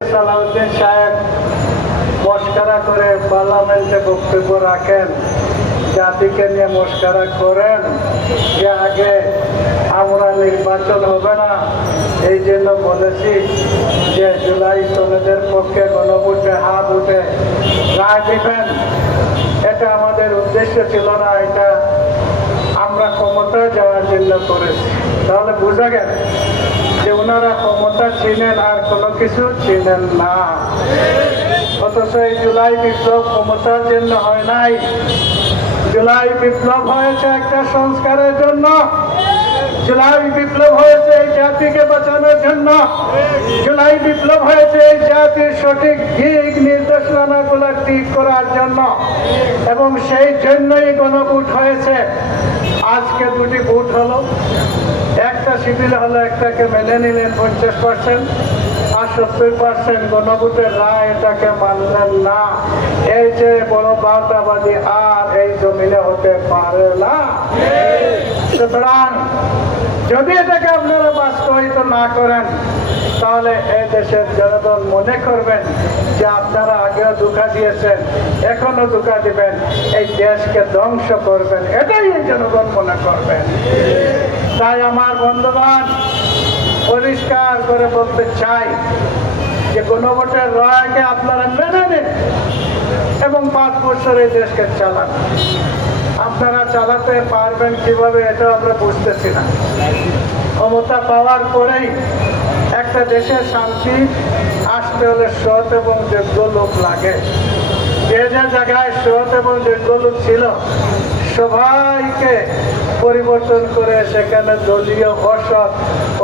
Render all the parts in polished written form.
সালাউদ্দিন সাহেব মস্করা করে পার্লামেন্টে বক্তব্য রাখেন, জাতিকে নিয়ে মস্করা করেন যে আগে আমরা নির্বাচন হবে না, এই জন্য বলেছি যে জুলাই সনদের পক্ষে গণভোটে হাত উঠে রায় দিবেন। এটা আমাদের উদ্দেশ্য ছিল না, এটা আমরা ক্ষমতায় যাওয়ার জন্য করেছি। তাহলে বোঝা গেল যে ওনারা ক্ষমতা ছিলেন আর কোনো কিছু ছিলেন না। অথচ এই জুলাই বিপ্লব ক্ষমতার জন্য হয় নাই। জুলাই বিপ্লব হয়েছে একটা সংস্কারের জন্য, জুলাই বিপ্লব হয়েছে এই জাতিকে বাঁচানোর জন্য, জুলাই বিপ্লব হয়েছে এই জাতির সঠিক দিক নির্দেশনাগুলো ঠিক করার জন্য, এবং সেই জন্যই গণভোট হয়েছে। আজকে দুটি ভোট হলো, একটা শিবির হলো, একটাকে মেনে নিলেন 50%, আর 70% গণভোটের রায় এটাকে মানলেন না। এই যে বড় বার্তাবাদী আর এই জমিনে হতে পারে না। সুতরাং যদি এটাকে আপনারা বাস্তবায়িত না করেন, তাহলে এই দেশের জনগণ মনে করবেন যে আপনারা আগেও ধোঁকা দিয়েছেন, এখনো ধোঁকা দিবেন, এই দেশকে ধ্বংস করবেন, এটাই এই জনগণ মনে করবেন। তাই আমার বন্ধুগণ, পরিষ্কার করে বলতে চাই যে গণভোটের রায়কে আপনারা মেনে নিন এবং 5 বছর এই দেশকে চালান। আপনারা চালাতে পারবেন কিভাবে এটা আমরা বুঝতেছি না। ক্ষমতা পাওয়ার পরেই একটা দেশের শান্তি আসতে হলে সৎ এবং যোগ্য লোক লাগে। যে যে জায়গায় সৎ এবং যোগ্য লোক ছিল সবাইকে পরিবর্তন করে সেখানে দলীয় অসৎ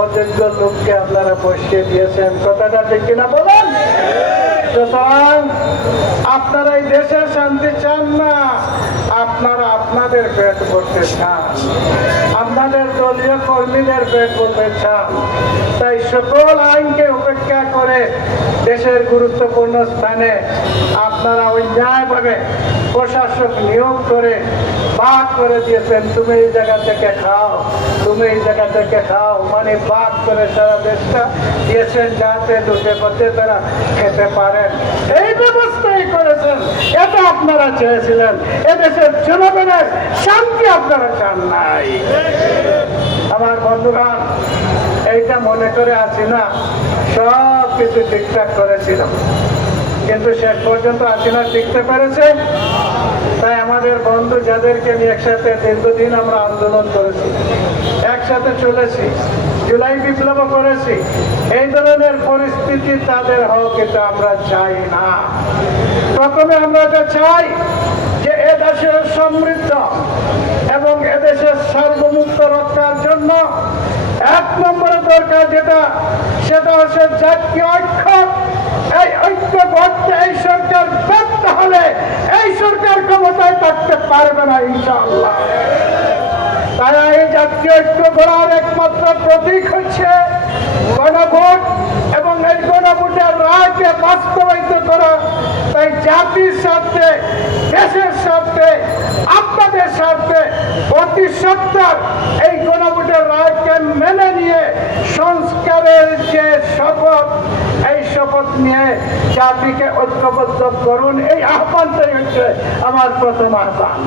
অযোগ্য লোককে আপনারা বসিয়ে দিয়েছেন। কথাটা ঠিক কিনা বলেন? সুতরাং আপনারা এই দেশের শান্তি চান না, আপনারা আপনাদের পেট ভরতে চান, আপনাদের দলীয় কর্মীদের পেট ভরতে চান। তাই সকল আইনকে উপেক্ষা করে দেশের গুরুত্বপূর্ণ স্থানে আপনারা অন্যায়ভাবে প্রশাসক নিয়োগ করে ভাগ করে দিয়েছেন। তুমি এই জায়গা থেকে খাও, তুমি এই জায়গা থেকে খাও, মানে ভাগ করে সারা দেশটা দিয়েছেন যাতে ঢুকে পড়তে তারা খেতে পারেন। এই ব্যবস্থাই করেছেন, এটা আপনারা চেয়েছিলেন। এদেশের জনগণের শান্তি আপনারা চান নাই। আমার বন্ধুগণ, এইটা মনে করে আছি না সব কিছু ঠিকঠাক করেছিল, কিন্তু শেষ পর্যন্ত হাসিনা টিকতে পেরেছে। তাই আমাদের বন্ধু যাদেরকে নিয়ে একসাথে দীর্ঘদিন আমরা আন্দোলন করেছি, একসাথে চলেছি, জুলাই বিপ্লব করেছি, এই ধরনের পরিস্থিতি তাদের হোক, এটা আমরা চাই না। প্রথমে আমরা এটা চাই যে এদেশের সমৃদ্ধ এবং এদেশের সার্বভৌমত্ব রক্ষার জন্য 1 নম্বরে দরকার যেটা, সেটা হচ্ছে জাতীয় ঐক্য। এই ঐক্য করতে এই সরকার ব্যর্থ হলে এই সরকার ক্ষমতায় থাকতে পারবে না ইনশাআল্লাহ। তাই এই জাতীয় ঐক্য করার একমাত্র প্রতীক হচ্ছে গণভোট এবং এই গণভোটের রায়কে বাস্তবায়িত করা। তাই জাতির স্বার্থে, দেশের স্বার্থে, আপনাদের স্বার্থে অতি সত্বর এই গণভোটের রায়কে মেনে নিয়ে সংস্কারের যে শপথ, এই শপথ নিয়ে জাতিকে ঐক্যবদ্ধ করুন। এই আহ্বানটাই হচ্ছে আমার প্রথম আহ্বান।